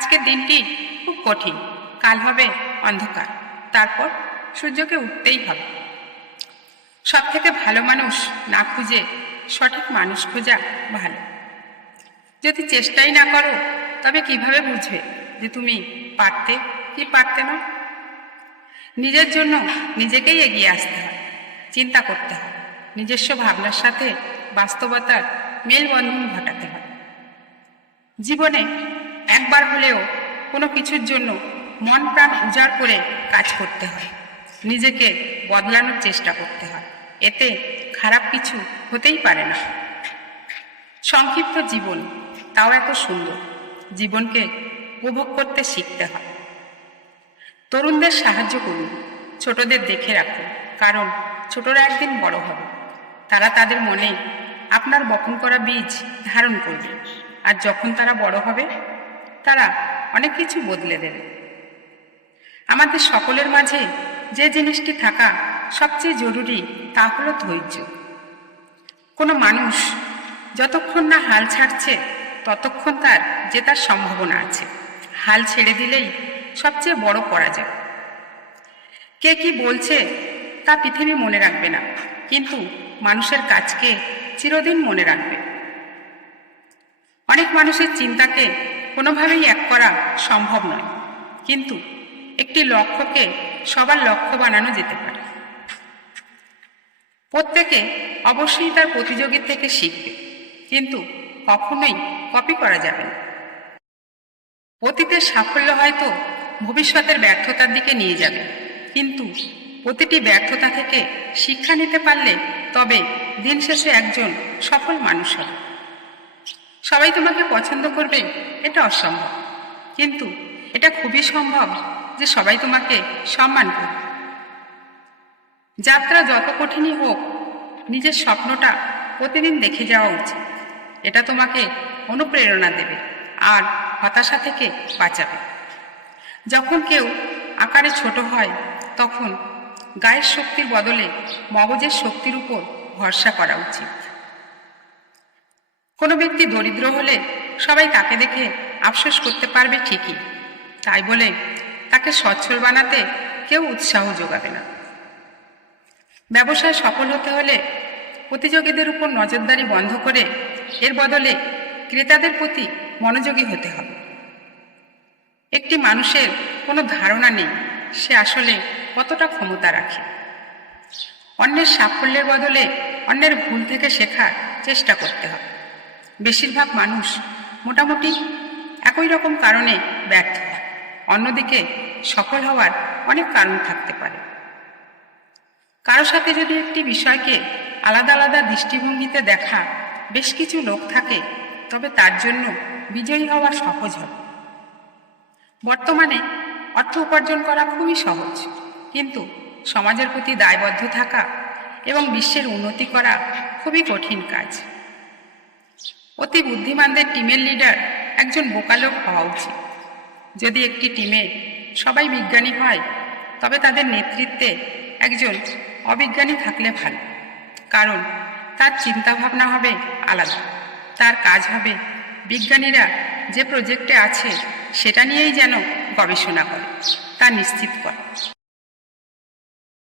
আজকের দিনটি খুব কঠিন, কাল হবে অন্ধকার, তারপর সূর্যকে উঠতেই হবে। সব থেকে ভালো মানুষ না খুঁজে সঠিক মানুষ খোঁজা ভালো। যদি চেষ্টাই না করো তবে কিভাবে বুঝবে যে তুমি পারতে কি পারতে না? নিজের জন্য নিজেকেই এগিয়ে আসতে হয়, চিন্তা করতে হয়, নিজস্ব ভাবনার সাথে বাস্তবতার মেলবন্ধন ঘটাতে হয়। জীবনে একবার হলেও কোনো কিছুর জন্য মন প্রাণ উজাড় করে কাজ করতে হয়, নিজেকে বদলানোর চেষ্টা করতে হয়। এতে খারাপ কিছু হতেই পারে না। সংক্ষিপ্ত জীবন, তাও এত সুন্দর। জীবনকে উপভোগ করতে শিখতে হয়। তরুণদের সাহায্য করুন, ছোটদের দেখে রাখুন, কারণ ছোটরা একদিন বড় হবে। তারা তাদের মনে আপনার বপন করা বীজ ধারণ করবে, আর যখন তারা বড় হবে তারা অনেক কিছু বদলে দেবে। আমাদের সকলের মাঝে যে জিনিসটি থাকা সবচেয়ে জরুরি তা হলো ধৈর্য। কোনো মানুষ যতক্ষণ না হাল ছাড়ছে ততক্ষণ তার জেতার সম্ভাবনা আছে। হাল ছেড়ে দিলেই সবচেয়ে বড় পরাজয়। কে কি বলছে তা পৃথিবী মনে রাখবে না, কিন্তু মানুষের কাজকে চিরদিন মনে রাখবে। অনেক মানুষের চিন্তাকে কোনোভাবেই এক করা সম্ভব নয়, কিন্তু একটি লক্ষ্যকে সবার লক্ষ্য বানানো যেতে পারে। প্রত্যেকে অবশ্যই তার প্রতিযোগীর থেকে শিখবে, কিন্তু কখনোই কপি করা যাবে না। অতীতের সাফল্য হয়তো ভবিষ্যতের ব্যর্থতার দিকে নিয়ে যাবে, কিন্তু প্রতিটি ব্যর্থতা থেকে শিক্ষা নিতে পারলে তবে দিন শেষে একজন সফল মানুষ হবে। সবাই তোমাকে পছন্দ করবে এটা অসম্ভব, কিন্তু এটা খুবই সম্ভব যে সবাই তোমাকে সম্মান করবে। যাত্রা যত কঠিনই হোক, নিজের স্বপ্নটা প্রতিদিন দেখে যাওয়া উচিত। এটা তোমাকে অনুপ্রেরণা দেবে আর হতাশা থেকে বাঁচাবে। যখন কেউ আকারে ছোট হয় তখন গায়ের শক্তির বদলে মগজের শক্তির উপর ভরসা করা উচিত। কোনো ব্যক্তি দরিদ্র হলে সবাই তাকে দেখে আফসোস করতে পারবে ঠিকই, তাই বলে তাকে সচ্ছল বানাতে কেউ উৎসাহ যোগাবে না। ব্যবসায় সফল হতে হলে প্রতিযোগীদের উপর নজরদারি বন্ধ করে এর বদলে ক্রেতাদের প্রতি মনোযোগী হতে হবে। একটি মানুষের কোনো ধারণা নেই সে আসলে কতটা ক্ষমতা রাখে। অন্যের সাফল্যের বদলে অন্যের ভুল থেকে শেখার চেষ্টা করতে হবে। বেশিরভাগ মানুষ মোটামুটি একই রকম কারণে ব্যর্থ হয়। অন্যদিকে সফল হওয়ার অনেক কারণ থাকতে পারে। কারো সাথে যদি একটি বিষয়কে আলাদা আলাদা দৃষ্টিভঙ্গিতে দেখা বেশ কিছু লোক থাকে, তবে তার জন্য বিজয়ী হওয়া সহজ হবে। বর্তমানে অর্থ উপার্জন করা খুবই সহজ, কিন্তু সমাজের প্রতি দায়বদ্ধ থাকা এবং বিশ্বের উন্নতি করা খুবই কঠিন কাজ। অতি বুদ্ধিমানদের টিমের লিডার একজন বোকা লোক হওয়া উচিত। যদি একটি টিমে সবাই বিজ্ঞানী হয়, তবে তাদের নেতৃত্বে একজন অবিজ্ঞানী থাকলে ভালো, কারণ তার চিন্তাভাবনা হবে আলাদা। তার কাজ হবে বিজ্ঞানীরা যে প্রজেক্টে আছে সেটা নিয়েই যেন গবেষণা করে তা নিশ্চিত করে।